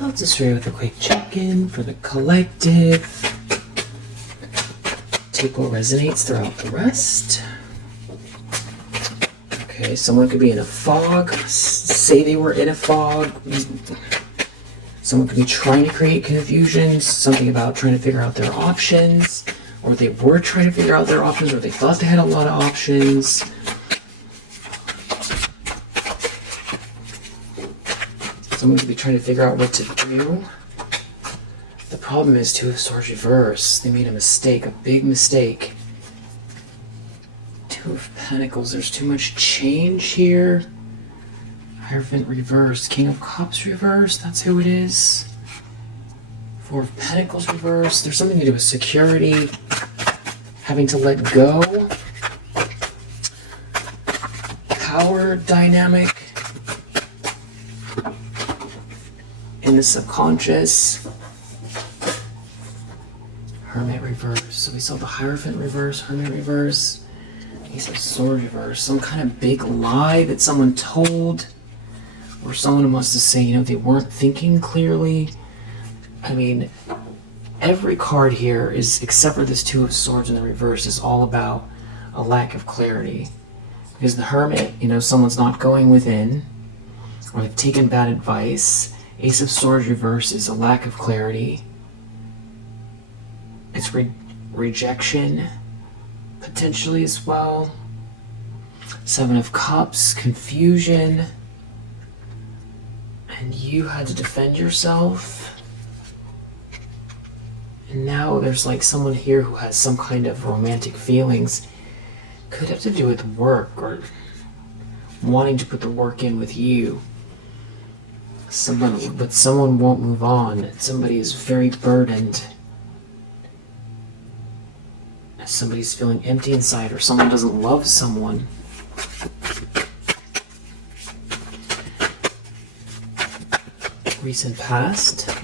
Let's just start with a quick check-in for the collective. Take what resonates throughout the rest. Okay, someone could be in a fog. Say they were in a fog. Someone could be trying to create confusion. Something about trying to figure out their options. Or they were trying to figure out their options, or they thought they had a lot of options. Someone could be trying to figure out what to do. The problem is Two of Swords reverse. They made a mistake, a big mistake. Two of Pentacles, there's too much change here. Hierophant reverse, King of Cups reverse, that's who it is. Four of Pentacles reverse, there's something to do with security. Having to let go. Power dynamic. In the subconscious. Hermit reverse. So we saw the Hierophant reverse, Hermit reverse. Ace of Swords reverse. Some kind of big lie that someone told. Or someone must have said, you know, they weren't thinking clearly. I mean, every card here is, except for this Two of Swords in the reverse, is all about a lack of clarity. Because the Hermit, you know, someone's not going within. Or they've taken bad advice. Ace of Swords reverse is a lack of clarity. It's rejection, potentially as well. Seven of Cups, confusion. And you had to defend yourself. And now there's like someone here who has some kind of romantic feelings. Could have to do with work or wanting to put the work in with you. But someone won't move on. Somebody is very burdened. Somebody's feeling empty inside, or someone doesn't love someone. Recent past.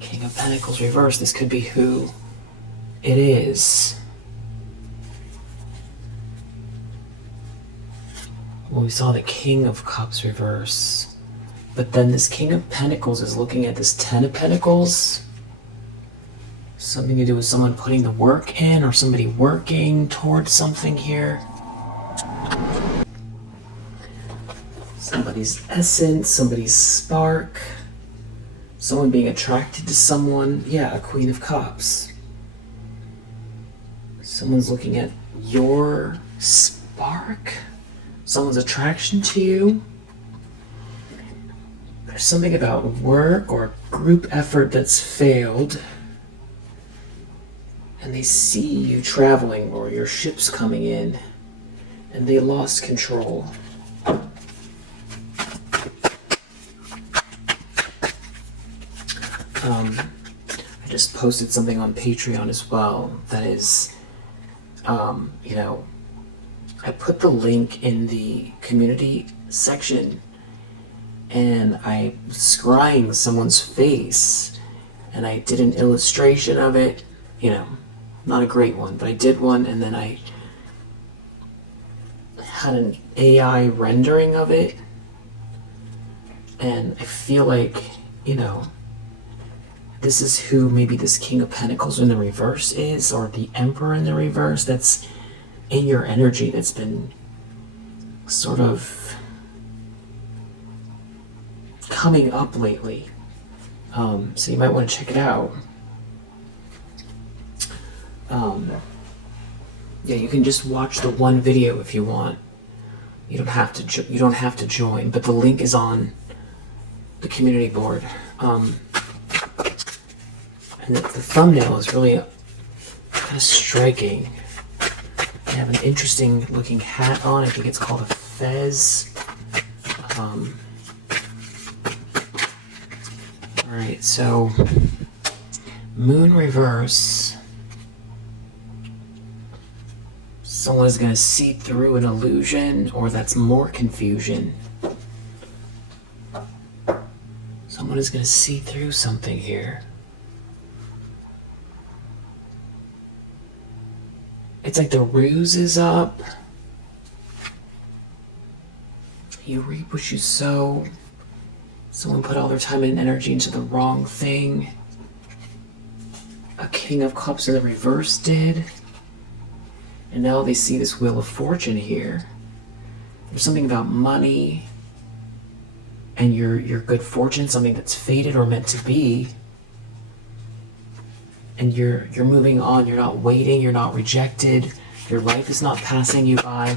King of Pentacles reversed. This could be who it is. Well, we saw the King of Cups reverse. But then this King of Pentacles is looking at this Ten of Pentacles. Something to do with someone putting the work in, or somebody working towards something here. Somebody's essence, somebody's spark. Someone being attracted to someone. Yeah, a Queen of Cups. Someone's looking at your spark. Someone's attraction to you. There's something about work or group effort that's failed. And they see you traveling, or your ship's coming in, and they lost control. I just posted something on Patreon as well that is, you know, I put the link in the community section, and I was scrying someone's face, and I did an illustration of it, you know, not a great one, but I did one, and then I had an AI rendering of it, and I feel like, you know, this is who maybe this King of Pentacles in the reverse is, or the Emperor in the reverse that's in your energy, that's been sort of coming up lately. So you might want to check it out. Yeah, you can just watch the one video if you want. You don't have to join, but the link is on the community board. And the thumbnail is really kind of striking. They have an interesting looking hat on. I think it's called a fez. Alright, so Moon reverse. Someone is going to see through an illusion, or that's more confusion. Someone is going to see through something here. It's like the ruse is up. You reap what you sow. Someone put all their time and energy into the wrong thing. A King of Cups in the reverse did. And now they see this Wheel of Fortune here. There's something about money and your good fortune, something that's fated or meant to be. And you're moving on, you're not waiting, you're not rejected. Your life is not passing you by.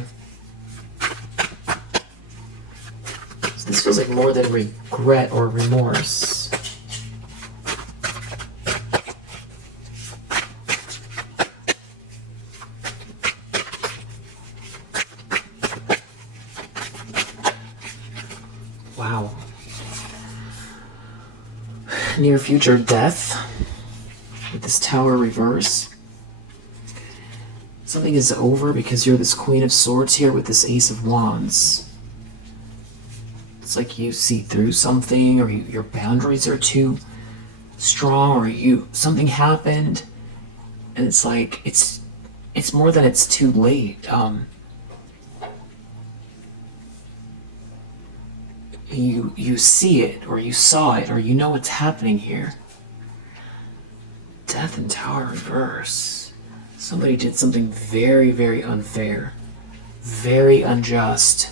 So this feels like more than regret or remorse. Wow. Near future death with this Tower reverse. Something is over because you're this Queen of Swords here with this Ace of Wands. It's like you see through something, or your boundaries are too strong, or something happened, and it's like it's more than it's too late. You see it, or you saw it, or you know what's happening here. Death and Tower reverse. Somebody did something very, very unfair, very unjust.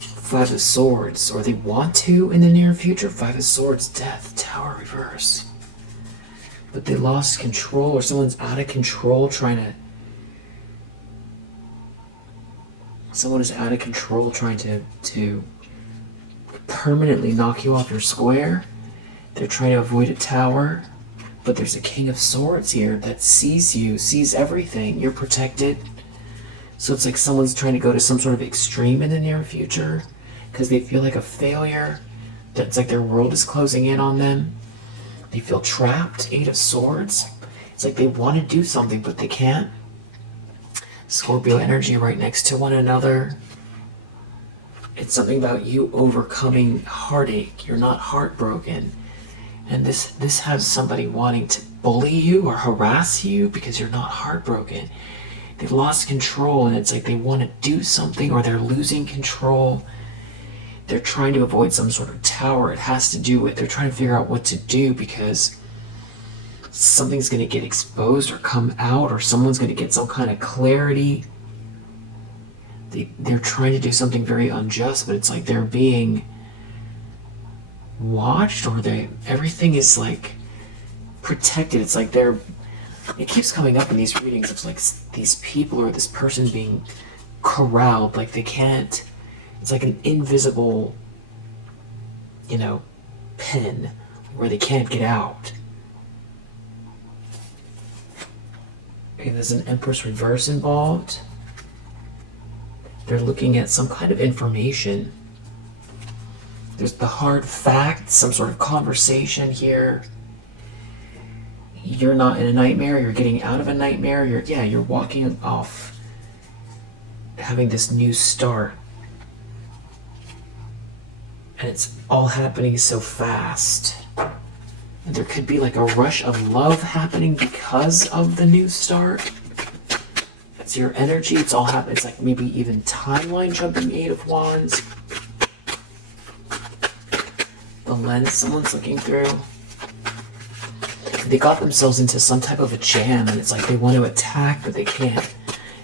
Five of Swords, or they want to in the near future. Five of Swords, death, Tower reverse. But they lost control, or someone's out of control Someone is out of control trying to permanently knock you off your square. They're trying to avoid a tower, but there's a King of Swords here that sees you, sees everything. You're protected. So it's like someone's trying to go to some sort of extreme in the near future because they feel like a failure. It's like their world is closing in on them. They feel trapped. Eight of Swords. It's like they want to do something, but they can't. Scorpio energy right next to one another. It's something about you overcoming heartache. You're not heartbroken. And this has somebody wanting to bully you or harass you because you're not heartbroken. They've lost control, and it's like they want to do something, or they're losing control. They're trying to avoid some sort of tower. It has to do with, they're trying to figure out what to do because something's going to get exposed or come out, or someone's going to get some kind of clarity. They're trying to do something very unjust, but it's like they're being watched, or everything is like protected. It's like it keeps coming up in these readings. It's like these people or this person being corralled, like they can't, it's like an invisible, pen where they can't get out. Okay, there's an Empress reverse involved. They're looking at some kind of information. There's the hard facts, some sort of conversation here. You're not in a nightmare, you're getting out of a nightmare, you're walking off, having this new start. And it's all happening so fast. And there could be like a rush of love happening because of the new start. It's your energy, it's all happening. It's like maybe even timeline jumping. Eight of Wands. The lens someone's looking through. They got themselves into some type of a jam, and it's like they want to attack, but they can't.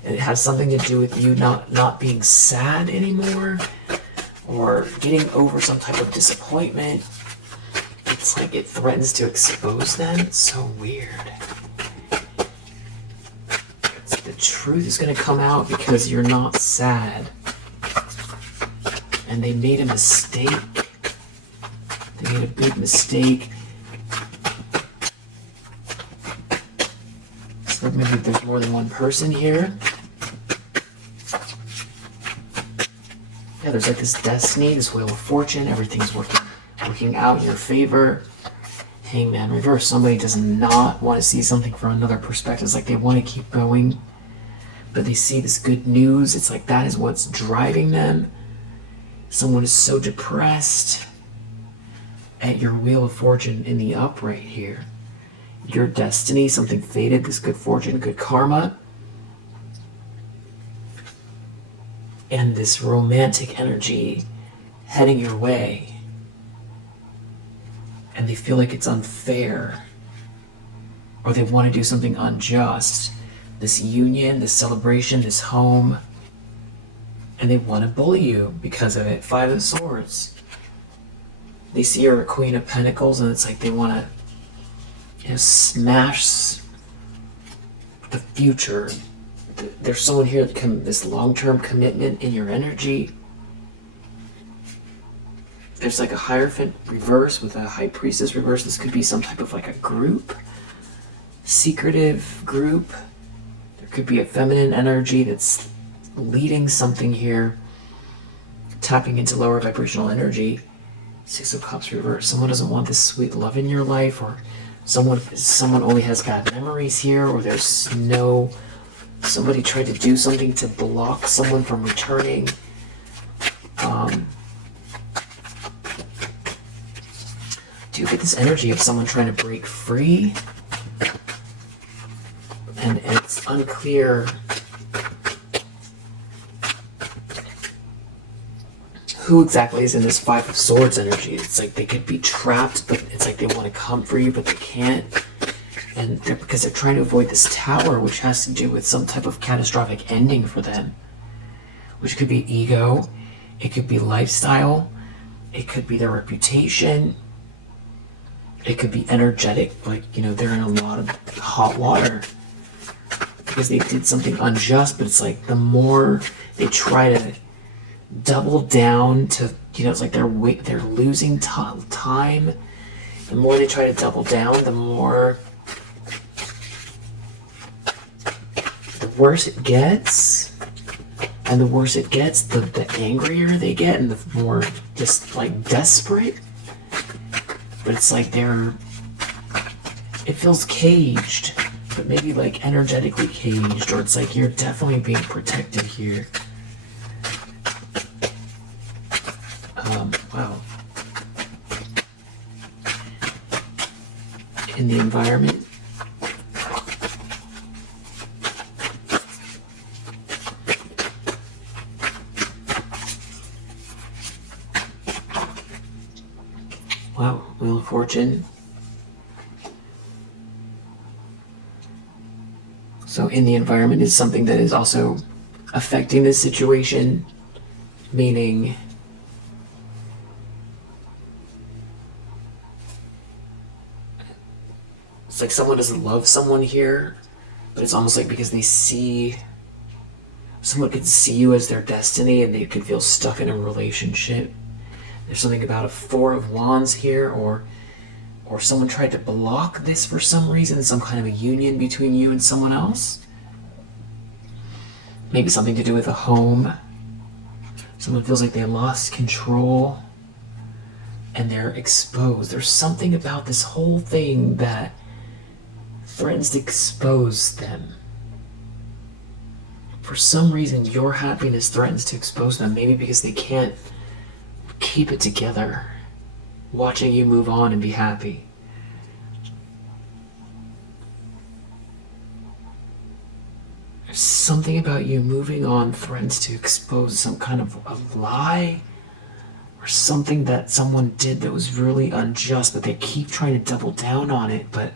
And it has something to do with you not being sad anymore, or getting over some type of disappointment. It's like it threatens to expose them. It's so weird. It's like the truth is going to come out because you're not sad. And they made a mistake. They made a big mistake. So maybe there's more than one person here. Yeah, there's like this destiny, this Wheel of Fortune. Everything's working out in your favor. Hangman reverse. Somebody does not want to see something from another perspective. It's like they want to keep going, but they see this good news. It's like that is what's driving them. Someone is so depressed at your Wheel of Fortune in the upright here. Your destiny, something fated, this good fortune, good karma. And this romantic energy heading your way, and they feel like it's unfair, or they want to do something unjust. This union, this celebration, this home, and they want to bully you because of it. Five of Swords. They see you're a Queen of Pentacles, and it's like they want to, smash the future. There's someone here that this long-term commitment in your energy. There's like a Hierophant reverse with a High Priestess reverse. This could be some type of like a group, secretive group. There could be a feminine energy that's leading something here, tapping into lower vibrational energy. Six of Cups reverse. Someone doesn't want this sweet love in your life, or someone only has bad memories here, or somebody tried to do something to block someone from returning. Do you get this energy of someone trying to break free? And it's unclear who exactly is in this Five of Swords energy. It's like they could be trapped, but it's like they want to come for you, but they can't. And because they're trying to avoid this Tower, which has to do with some type of catastrophic ending for them. Which could be ego, it could be lifestyle, it could be their reputation, it could be energetic, like, they're in a lot of hot water because they did something unjust, but it's like the more they try to double down to, it's like they're losing time. The more they try to double down, the worse it gets. And the worse it gets, the angrier they get, and the more just like desperate. But it's like it feels caged, but maybe like energetically caged, or it's like you're definitely being protected here. Wow. In the environment. Wow, Wheel of Fortune. So in the environment is something that is also affecting this situation, meaning it's like someone doesn't love someone here, but it's almost like because someone could see you as their destiny, and they could feel stuck in a relationship. There's something about a Four of Wands here, or someone tried to block this for some reason, some kind of a union between you and someone else. Maybe something to do with a home. Someone feels like they lost control and they're exposed. There's something about this whole thing that threatens to expose them. For some reason, your happiness threatens to expose them. Maybe because they can't keep it together, watching you move on and be happy. There's something about you moving on threatens to expose some kind of a lie, or something that someone did that was really unjust, but they keep trying to double down on it. But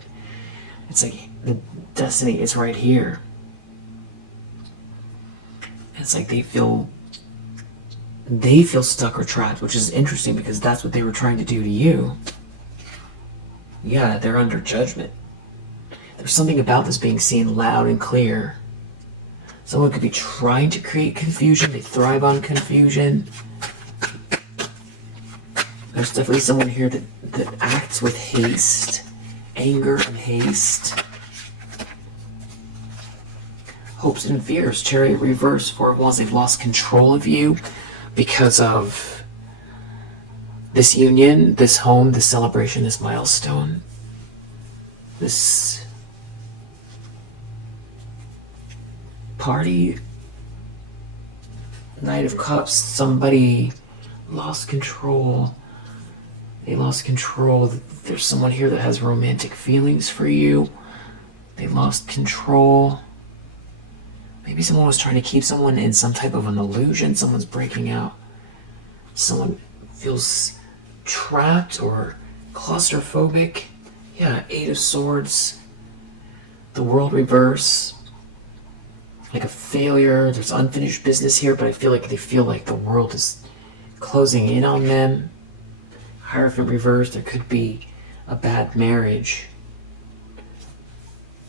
it's like the destiny is right here. It's like they feel stuck or trapped, which is interesting because that's what they were trying to do to you. Yeah, they're under judgment. There's something about this being seen loud and clear. Someone could be trying to create confusion. They thrive on confusion. There's definitely someone here that acts with haste, anger and haste. Hopes and fears, Chariot reverse, Four of Wands. They've lost control of you because of this union, this home, this celebration, this milestone, this party. Knight of Cups, somebody lost control. They lost control. There's someone here that has romantic feelings for you. They lost control. Maybe someone was trying to keep someone in some type of an illusion. Someone's breaking out. Someone feels trapped or claustrophobic. Yeah, Eight of Swords, the World reverse, like a failure. There's unfinished business here, but I feel like they feel like the world is closing in on them. Hierophant reverse, there could be a bad marriage.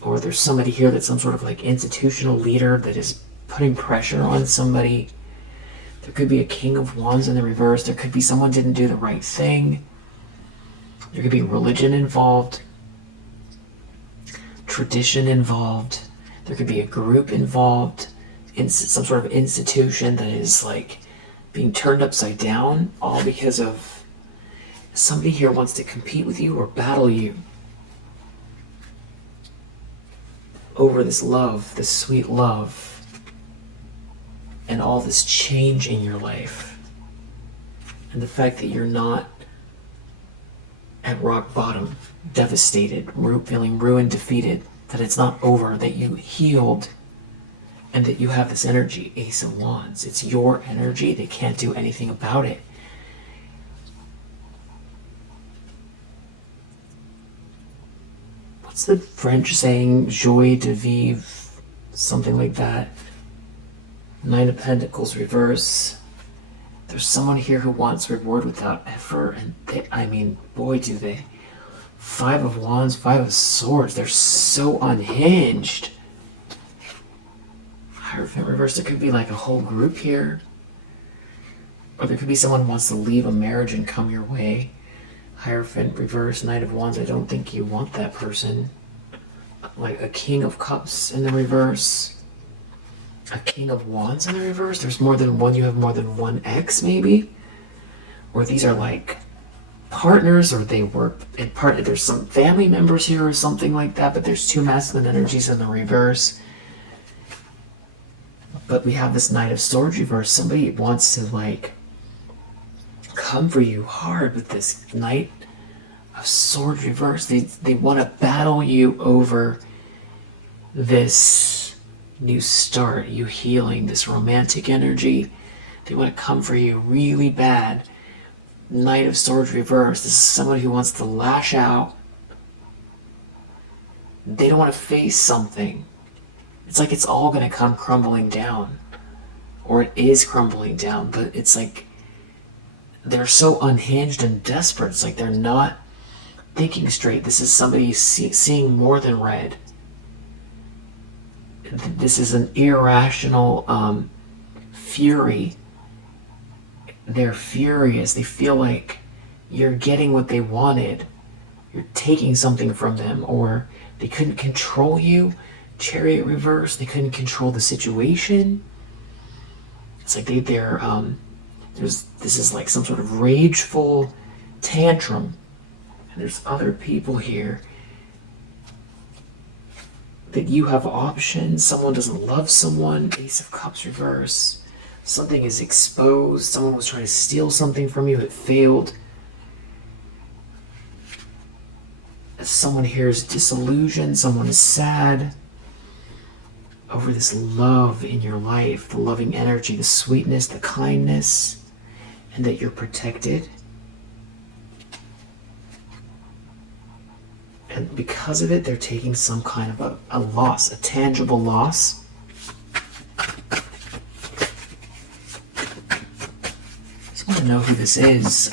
Or there's somebody here that's some sort of like institutional leader that is putting pressure on somebody. There could be a King of Wands in the reverse. There could be someone didn't do the right thing. There could be religion involved, tradition involved. There could be a group involved, some sort of institution that is like being turned upside down, all because of somebody here wants to compete with you or battle you over this love, this sweet love, and all this change in your life. And the fact that you're not at rock bottom, devastated, feeling ruined, defeated, that it's not over, that you healed, and that you have this energy, Ace of Wands. It's your energy. They can't do anything about it. What's the French saying? Joie de vivre, something like that. Nine of Pentacles reverse. There's someone here who wants reward without effort, and I mean, boy, do they. Five of Wands, Five of Swords. They're so unhinged. Hierophant reverse. There could be like a whole group here. Or there could be someone who wants to leave a marriage and come your way. Hierophant reverse, Knight of Wands. I don't think you want that person. Like a King of Cups in the reverse. A King of Wands in the reverse. There's more than one. You have more than one ex, maybe. Or these are like partners, or they work in part. There's some family members here or something like that. But there's two masculine energies in the reverse. But we have this Knight of Swords reverse. Somebody wants to like come for you hard with this Knight of Swords reverse. They want to battle you over this new start, you healing, this romantic energy. They want to come for you really bad. Knight of Swords reverse. This is someone who wants to lash out. They don't want to face something. It's like it's all going to come crumbling down. Or it is crumbling down, but it's like they're so unhinged and desperate. It's like they're not thinking straight. This is somebody seeing more than red. This is an irrational fury. They're furious. They feel like you're getting what they wanted. You're taking something from them, or they couldn't control you. Chariot reverse. They couldn't control the situation. It's like this is like some sort of rageful tantrum. And there's other people here that you have options. Someone doesn't love someone. Ace of Cups reverse. Something is exposed. Someone was trying to steal something from you. It failed. Someone here is disillusioned. Someone is sad over this love in your life, the loving energy, the sweetness, the kindness, and that you're protected. And because of it, they're taking some kind of a loss, a tangible loss. I just want to know who this is.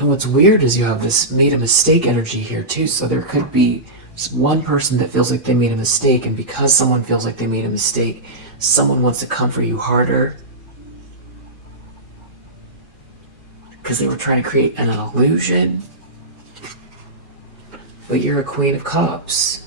And what's weird is you have this made a mistake energy here too. So there could be one person that feels like they made a mistake, and because someone feels like they made a mistake, someone wants to comfort you harder. Because they were trying to create an illusion. But you're a Queen of Cups.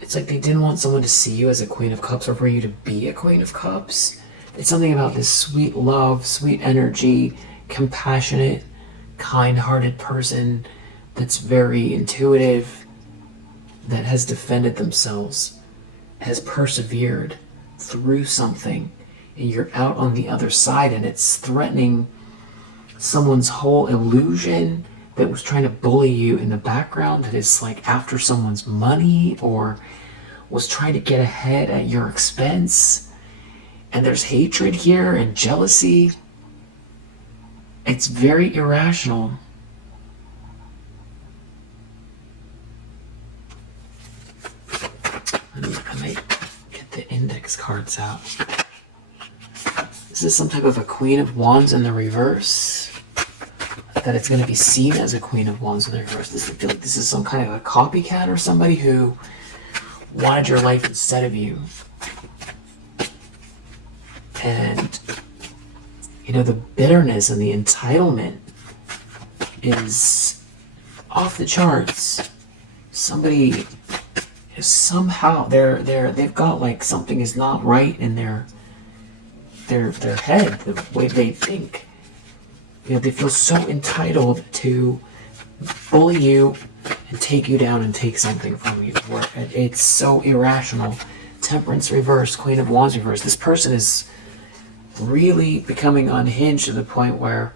It's like they didn't want someone to see you as a Queen of Cups or for you to be a Queen of Cups. It's something about this sweet love, sweet energy, compassionate, kind-hearted person that's very intuitive, that has defended themselves, has persevered through something, and you're out on the other side, and it's threatening someone's whole illusion, that was trying to bully you in the background, that is like after someone's money or was trying to get ahead at your expense. And there's hatred here and jealousy. It's very irrational. I might get the index cards out. This is some type of a Queen of Wands in the reverse. That it's going to be seen as a Queen of Wands in the reverse. I feel like this is some kind of a copycat or somebody who wanted your life instead of you. And, you know, the bitterness and the entitlement is off the charts. Somebody is somehow they've got like something is not right in their head, the way they think. You know, they feel so entitled to bully you and take you down and take something from you. It's so irrational. Temperance reverse, Queen of Wands reverse. This person is really becoming unhinged to the point where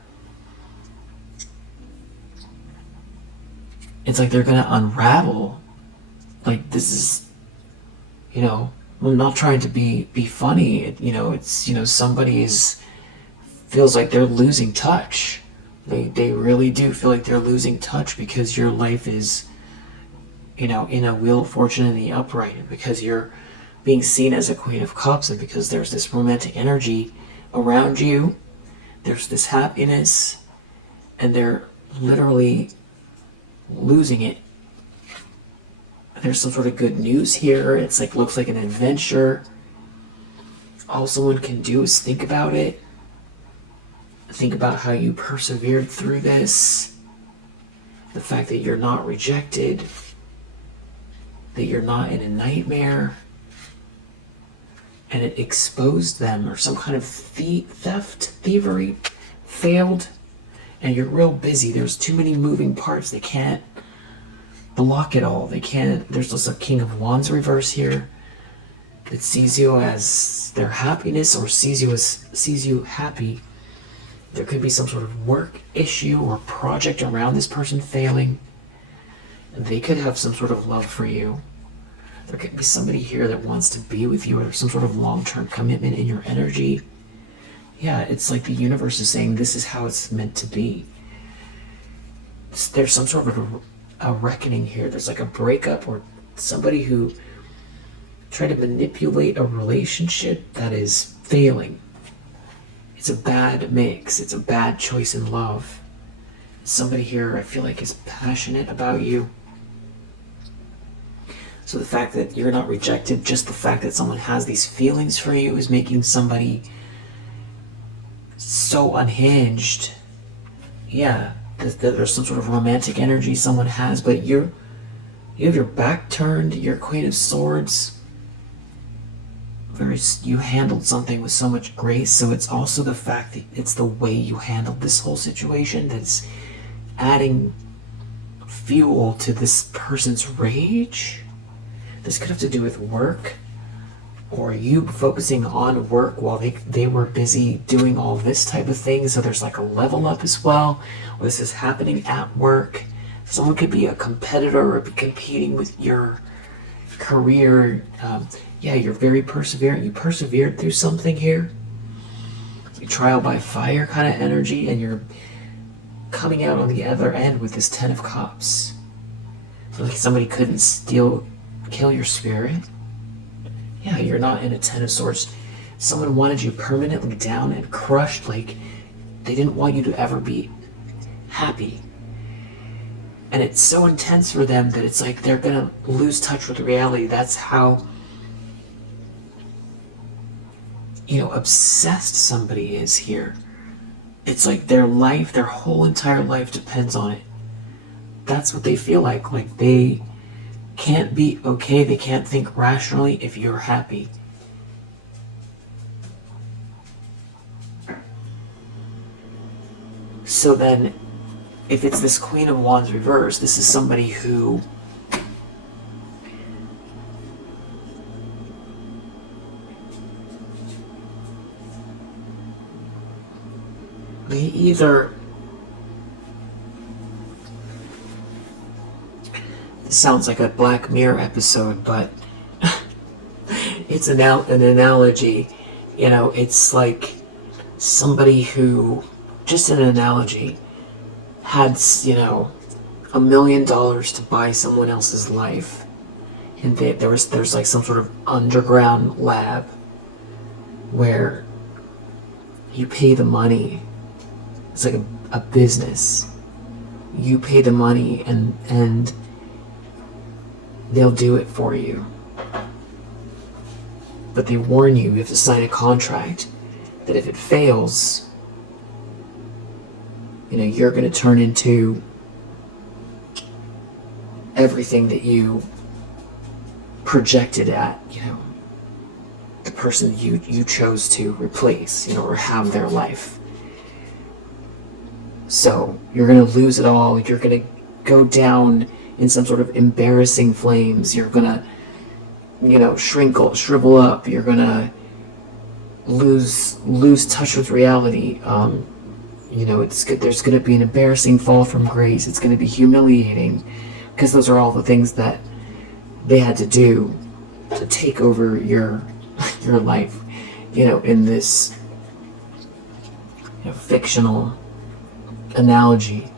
it's like they're gonna unravel. Like, this is, you know, I'm not trying to be funny. Somebody feels like they're losing touch. They really do feel like they're losing touch because your life is, in a Wheel of Fortune in the upright, and because you're being seen as a Queen of Cups, and because there's this romantic energy around you, there's this happiness, and they're literally losing it. There's some sort of good news here. It's like, looks like an adventure. All someone can do is think about it. Think about how you persevered through this. The fact that you're not rejected. That you're not in a nightmare. And it exposed them, or some kind of thievery failed. And you're real busy. There's too many moving parts. They can't block it all. They can't. There's just a King of Wands reverse here that sees you as their happiness, or sees you happy. There could be some sort of work issue or project around this person failing, and they could have some sort of love for you. There could be somebody here that wants to be with you, or some sort of long-term commitment in your energy. Yeah, it's like the universe is saying this is how it's meant to be. There's some sort of a reckoning here. There's like a breakup, or somebody who tried to manipulate a relationship that is failing. It's a bad mix. It's a bad choice in love. Somebody here, I feel like, is passionate about you. So the fact that you're not rejected, just the fact that someone has these feelings for you, is making somebody so unhinged. Yeah, there's some sort of romantic energy someone has, but you have your back turned. You're Queen of Swords. You handled something with so much grace. So it's also the fact that it's the way you handled this whole situation that's adding fuel to this person's rage. This could have to do with work, or you focusing on work while they were busy doing all this type of thing. So there's like a level up as well, or this is happening at work. Someone could be a competitor or be competing with your career. You're very perseverant. You persevered through something here. You trial by fire kind of energy, and you're coming out on the other end with this 10 of Cups. So like somebody couldn't kill your spirit. Yeah, you're not in a 10 of Swords. Someone wanted you permanently down and crushed. Like, they didn't want you to ever be happy. And it's so intense for them that it's like they're gonna lose touch with reality. That's how, obsessed somebody is here. It's like their life, their whole entire life depends on it. That's what they feel like. Like, they can't be okay, they can't think rationally if you're happy. So then, if it's this Queen of Wands reverse, this is somebody who they either sounds like a Black Mirror episode, but it's an analogy. You know, it's like somebody who, just an analogy, had, you know, $1 million to buy someone else's life, and there's like some sort of underground lab where you pay the money. It's like a business. You pay the money and they'll do it for you. But they warn you have to sign a contract that if it fails, you know, you're going to turn into everything that you projected at, you know, the person you chose to replace, you know, or have their life. So you're going to lose it all. You're going to go down in some sort of embarrassing flames. You're going to, you know, shrivel up. You're going to lose touch with reality. You know, there's going to be an embarrassing fall from grace. It's going to be humiliating, because those are all the things that they had to do to take over your life, you know, in this, you know, fictional analogy.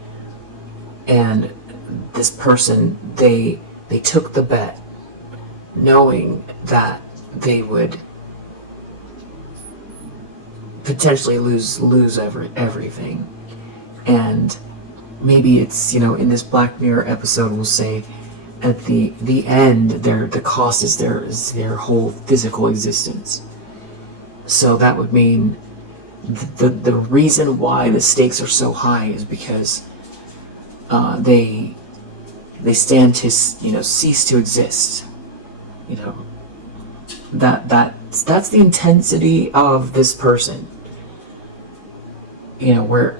And this person, they took the bet knowing that they would potentially lose everything. And maybe it's, you know, in this Black Mirror episode, we'll say at the end, the cost is their whole physical existence. So that would mean the reason why the stakes are so high is because they stand to, you know, cease to exist. You know, that's the intensity of this person. You know,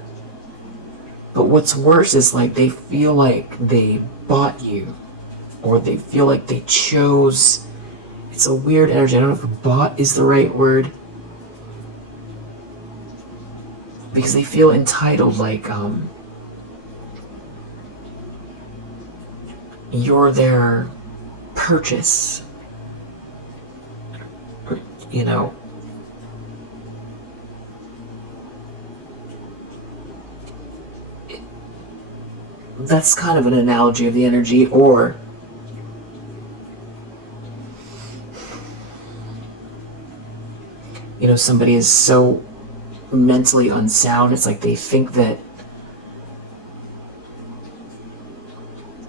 but what's worse is like they feel like they bought you, or they feel like they chose. It's a weird energy. I don't know if bought is the right word, because they feel entitled, like you're their purchase. You know, that's kind of an analogy of the energy. Or you know, somebody is so mentally unsound, it's like they think that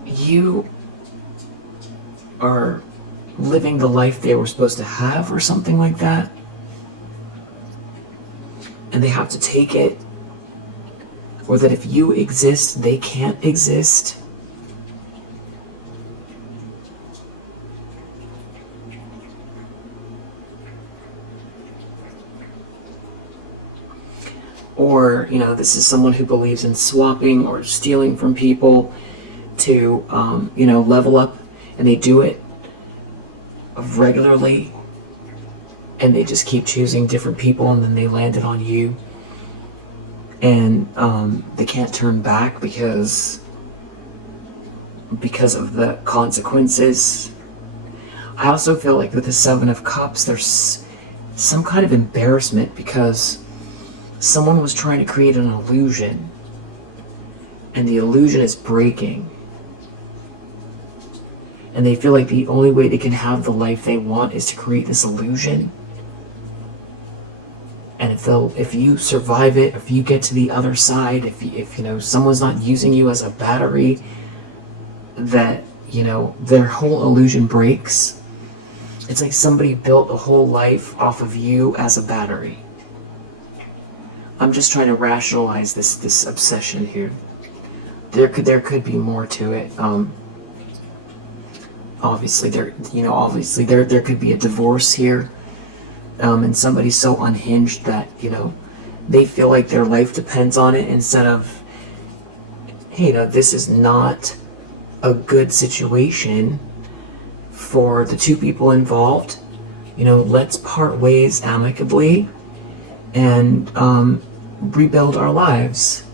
you are living the life they were supposed to have, or something like that, and they have to take it, or that if you exist, they can't exist. Or, you know, this is someone who believes in swapping or stealing from people to, you know, level up, and they do it regularly, and they just keep choosing different people, and then they landed on you, and they can't turn back because of the consequences. I also feel like with the Seven of Cups, there's some kind of embarrassment because someone was trying to create an illusion, and the illusion is breaking. And they feel like the only way they can have the life they want is to create this illusion. And if you survive it, if you get to the other side, if you know, someone's not using you as a battery, that, you know, their whole illusion breaks. It's like somebody built a whole life off of you as a battery. I'm just trying to rationalize this obsession here. There could be more to it. Obviously there could be a divorce here, and somebody's so unhinged that, you know, they feel like their life depends on it, instead of, hey, you know, this is not a good situation for the two people involved. You know, let's part ways amicably and rebuild our lives.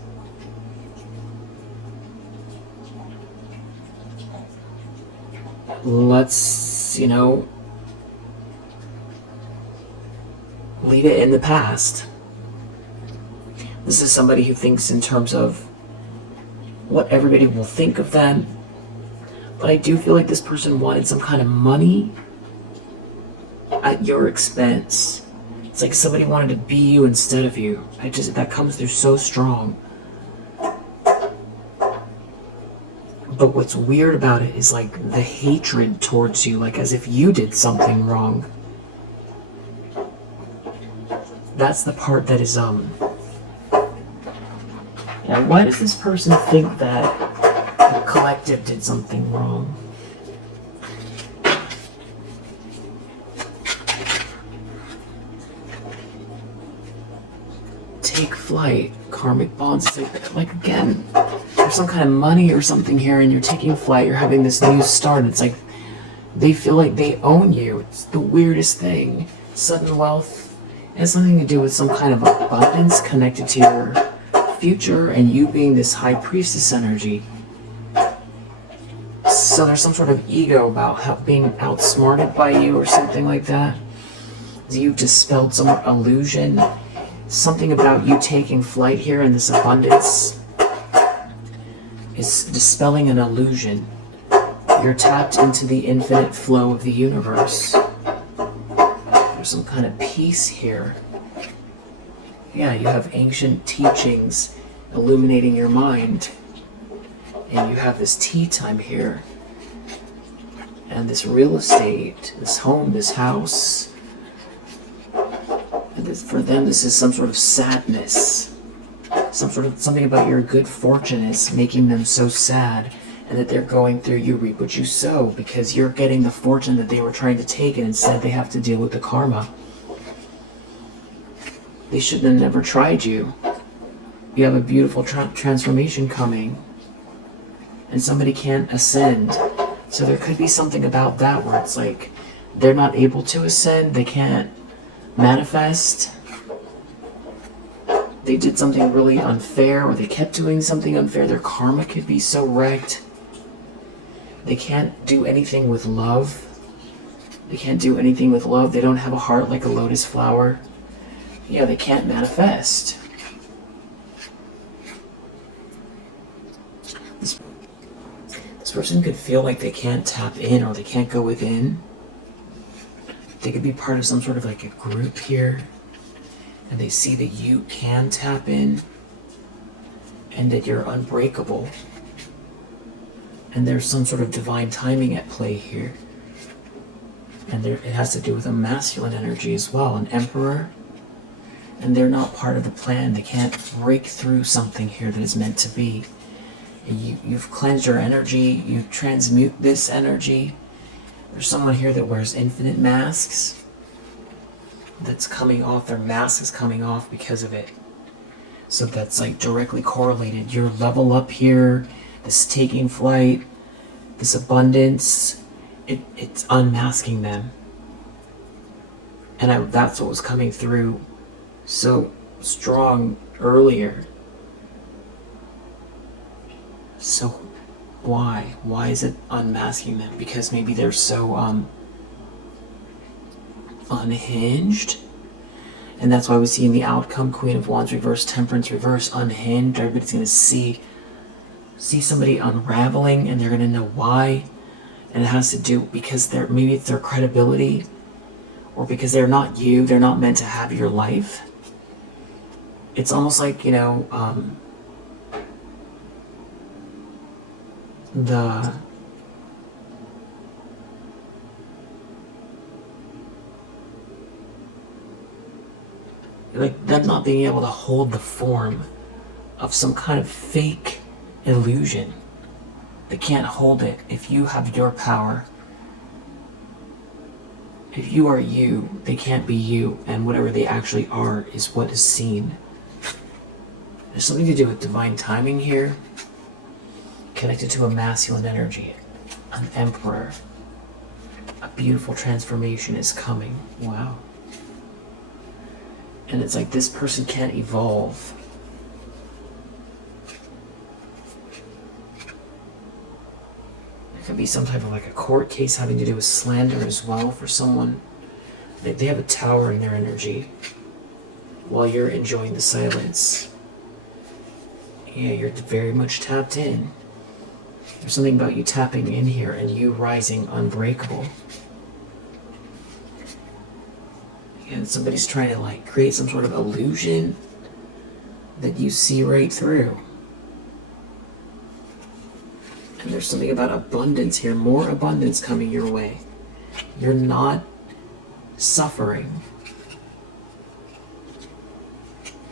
let's, you know, leave it in the past. This is somebody who thinks in terms of what everybody will think of them. But I do feel like this person wanted some kind of money at your expense. It's like somebody wanted to be you instead of you. That comes through so strong. But what's weird about it is like the hatred towards you, like as if you did something wrong. That's the part that is, yeah, why does this person think that the collective did something wrong? Take flight, karmic bonds, like again, there's some kind of money or something here and you're taking flight, you're having this new start. It's like they feel like they own you. It's the weirdest thing. Sudden wealth. It has something to do with some kind of abundance connected to your future and you being this high priestess energy. So there's some sort of ego about being outsmarted by you or something like that. You've dispelled some illusion. Something about you taking flight here and this abundance is dispelling an illusion. You're tapped into the infinite flow of the universe. There's some kind of peace here. Yeah, you have ancient teachings illuminating your mind. And you have this tea time here. And this real estate, this home, this house. And for them, this is some sort of sadness. Something about your good fortune is making them so sad. And that they're going through, you reap what you sow, because you're getting the fortune that they were trying to take, and instead they have to deal with the karma. They shouldn't have never tried you. You have a beautiful transformation coming, and somebody can't ascend. So there could be something about that where it's like they're not able to ascend, they can't manifest. They did something really unfair, or they kept doing something unfair. Their karma could be so wrecked. They can't do anything with love. They can't do anything with love. They don't have a heart like a lotus flower. Yeah, they can't manifest. This person could feel like they can't tap in or they can't go within. They could be part of some sort of like a group here. And they see that you can tap in. And that you're unbreakable. And there's some sort of divine timing at play here. And it has to do with a masculine energy as well, an emperor. And they're not part of the plan. They can't break through something here that is meant to be. You've cleansed your energy, you transmute this energy. There's someone here that wears infinite masks. That's coming off, their mask is coming off because of it. So that's like directly correlated. Your level up here, this taking flight, this abundance, it's unmasking them. And that's what was coming through so strong earlier. So why? Why is it unmasking them? Because maybe they're so unhinged. And that's why we see in the outcome, Queen of Wands reverse, Temperance reverse, unhinged. Everybody's going to see somebody unraveling, and they're going to know why. And it has to do because maybe it's their credibility, or because they're not you, they're not meant to have your life. It's almost like, like them not being able to hold the form of some kind of fake illusion. They can't hold it if you have your power. If you are you, they can't be you, and whatever they actually are is what is seen. There's something to do with divine timing here, connected to a masculine energy, an emperor. A beautiful transformation is coming. Wow. And it's like this person can't evolve. It could be some type of like a court case having to do with slander as well for someone. They have a tower in their energy while you're enjoying the silence. Yeah, you're very much tapped in. There's something about you tapping in here and you rising unbreakable. And somebody's trying to like create some sort of illusion that you see right through. And there's something about abundance here, more abundance coming your way. You're not suffering.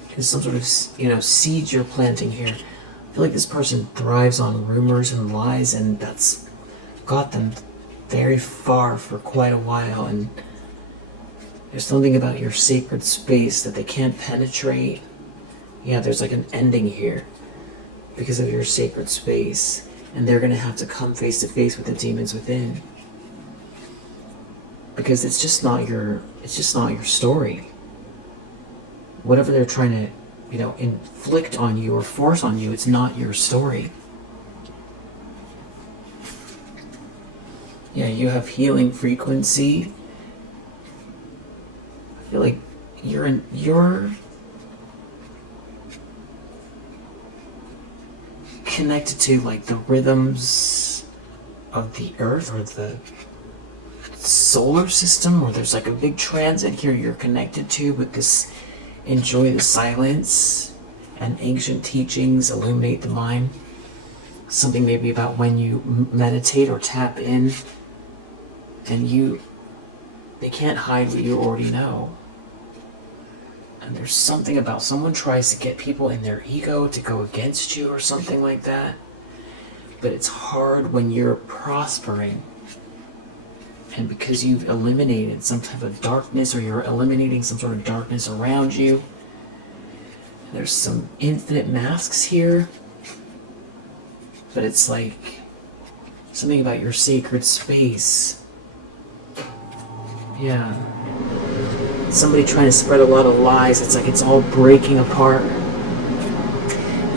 There's some sort of, seeds you're planting here. I feel like this person thrives on rumors and lies, and that's got them very far for quite a while. And there's something about your sacred space that they can't penetrate. Yeah, there's like an ending here because of your sacred space, and they're going to have to come face to face with the demons within, because it's just not your story. Whatever they're trying to, inflict on you or force on you, it's not your story. Yeah, you have healing frequency. I feel like you're connected to like the rhythms of the earth or the solar system, or there's like a big transit here you're connected to with this enjoy the silence and ancient teachings illuminate the mind. Something maybe about when you meditate or tap in and they can't hide what you already know. And there's something about someone tries to get people in their ego to go against you or something like that. But it's hard when you're prospering. And because you've eliminated some type of darkness, or you're eliminating some sort of darkness around you. There's some infinite masks here. But it's like something about your sacred space. Yeah. Somebody trying to spread a lot of lies. It's like it's all breaking apart.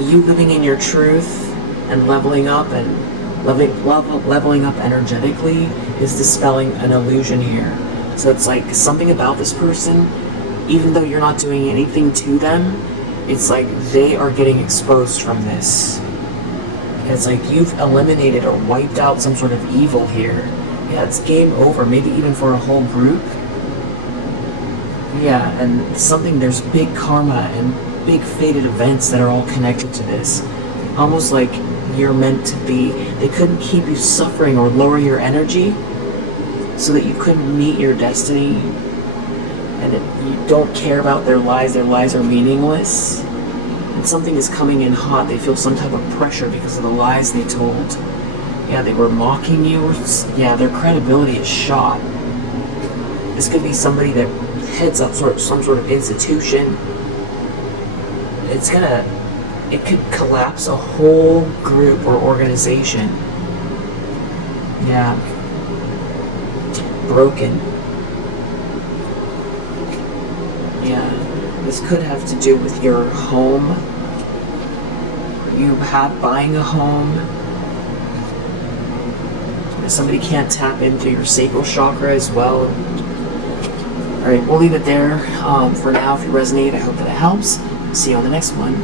You living in your truth and leveling up energetically is dispelling an illusion here. So it's like something about this person, even though you're not doing anything to them, it's like they are getting exposed from this. It's like you've eliminated or wiped out some sort of evil here. Yeah, it's game over, maybe even for a whole group. Yeah, and there's big karma and big fated events that are all connected to this. Almost like you're meant to be. They couldn't keep you suffering or lower your energy so that you couldn't meet your destiny, and you don't care about their lies are meaningless, and something is coming in hot. They feel some type of pressure because of the lies they told. Yeah, they were mocking you, their credibility is shot. This could be somebody that heads up some sort of institution. It could collapse a whole group or organization. Yeah. Broken. Yeah. This could have to do with your home. You have buying a home. Somebody can't tap into your sacral chakra as well. Alright, we'll leave it there for now. If you resonate, I hope that it helps. See you on the next one.